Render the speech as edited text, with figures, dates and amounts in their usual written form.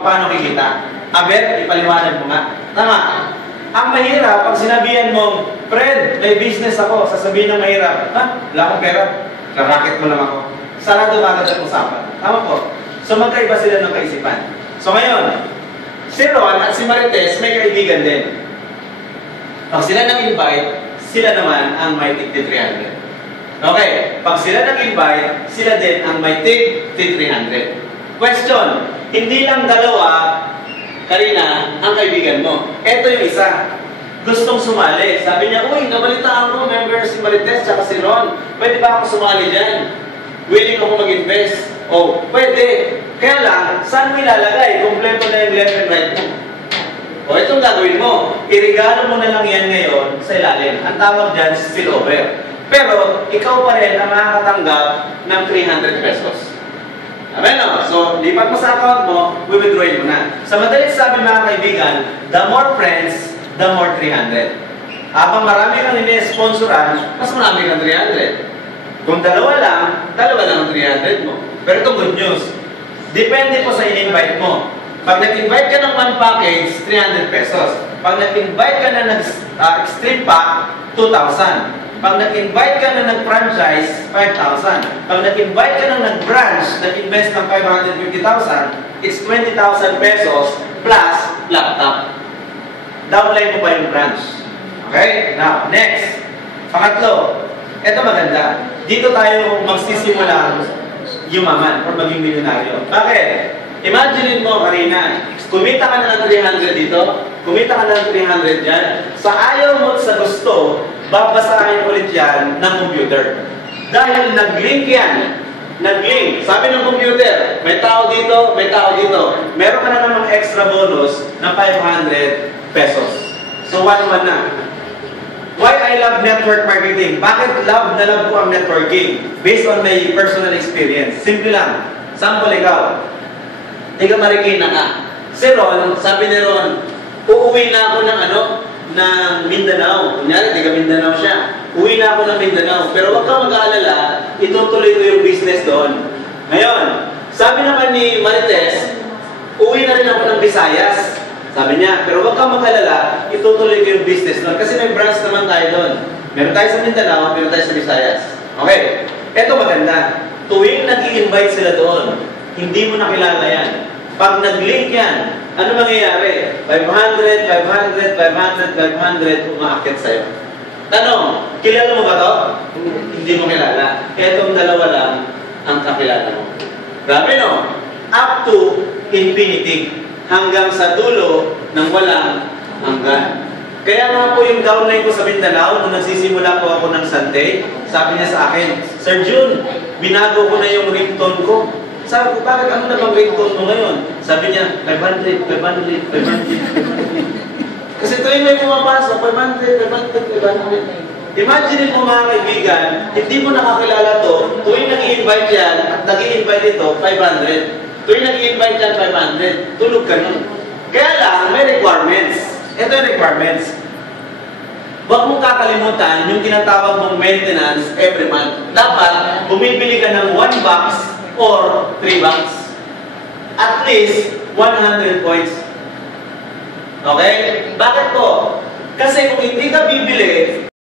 Paano kikita? Aber, ipaliwanag mo nga. Tama. Ang mahirap, pag sinabihan mo, friend, may business ako, sasabihin ng mahirap, ha? Wala akong pera. Racket mo lang ako. Sarado ka agad ang usapan. Tama po. So magkaiba sila ng kaisipan. So ngayon, si Ron at si Marites may kaibigan din. Pag sila nag-invite, sila naman ang may tig 300. Okay, pag sila nag-invite, sila din ang may tig 300. Question, hindi lang dalawa, Karina, ang kaibigan mo. Ito yung isa. Gustong sumali. Sabi niya, uy, nabalitaan ko, member si Marites at si Ron. Pwede ba ako sumali dyan? Willing ako mag-invest. Oh, pwede. Kaya lang, saan mo ilalagay? Kompleto na yung left and right mo. O, itong gagawin mo. Irigalo mo na lang yan ngayon sa ilalim. Ang tawag dyan, spillover. Pero, ikaw pa rin ang makakatanggap ng 300 pesos. Amen, no? So, lipat mo sa account mo, withdrawin mo na. Sa madalit sabi mga kaibigan, the more friends, the more 300. Habang marami kang ini-sponsoran, mas marami kang 300. Kung dalawa lang ang 300 mo. Pero ito good news. Depende po sa in-invite mo. Pag nag-invite ka ng one package, 300 pesos. Pag nag-invite ka na ng extreme pack, 2,000. Pag nag-invite ka na nag-franchise, 5,000. Pag nag-invite ka na nag-branch, nag-invest ng 550,000, it's 20,000 pesos plus laptop. Downline mo pa yung branch. Okay? Now, next. Pangatlo. Ito maganda. Dito tayo magsisimula yumaman or maging milyonaryo. Bakit? Imagine mo, Karina, kumita ka na ng 300 dito, kumita ka na ng 300 dyan, sa ayaw mo sa gusto, babasahin ulit yan ng computer. Dahil nag-link yan. Nag-link. Sabi ng computer, may tao dito, may tao dito. Meron ka na namang extra bonus na 500 pesos. So, 1-1 na. Why I love network marketing? Bakit love na love ko ang networking? Based on my personal experience. Simple lang. Sample ikaw. Tiga Marikina ka. Si Ron, sabi ni Ron, uuwi na ako ng ng Mindanao. Kunyari, tiga Mindanao siya. Uwi na ako ng Mindanao. Pero huwag kang mag-aalala, itutuloy ko yung business doon. Ngayon, sabi naman ni Marites, uwi na rin ako ng Visayas. Sabi niya, pero huwag kang mag-alala, itutuloy ko yung business doon. Kasi may branch naman tayo doon. Meron tayo sa Mindanao, meron tayo sa Visayas. Okay. Eto maganda. Tuwing nag-i-invite sila doon, hindi mo nakilala yan. Pag nag-link yan, ano mangyayari? 500, 500, 500, 500, umaakyat sa'yo. Tanong, kilala mo ba to? Hindi mo kilala. Etong dalawa lang ang kakilala mo. Grabe no? Up to infinity. Hanggang sa dulo ng walang hanggan. Kaya nga po yung downline ko sa Mindanao, nung nagsisimula po ako ng Sante, sabi niya sa akin, Sir Jun, binago ko na yung ringtone ko. Sabi ko, bakit ano na bang ringtone mo ngayon? Sabi niya, 500, 500, 500. Kasi tuwing may pumapasok, 500, 500, 500. Imagine mo mga kaibigan, hindi mo nakakilala to, tuwing nag-i-invite yan, at nag-i-invite ito, 500. Tuwing nag-i-invite yan, 500. Tulog ka nun. Kaya lang, may requirements. Ito yung requirements. Huwag mong kakalimutan yung tinatawag mong maintenance every month. Dapat, bumibili ka ng 1 box or 3 box. At least, 100 points. Okay? Bakit po? Kasi kung hindi ka bibili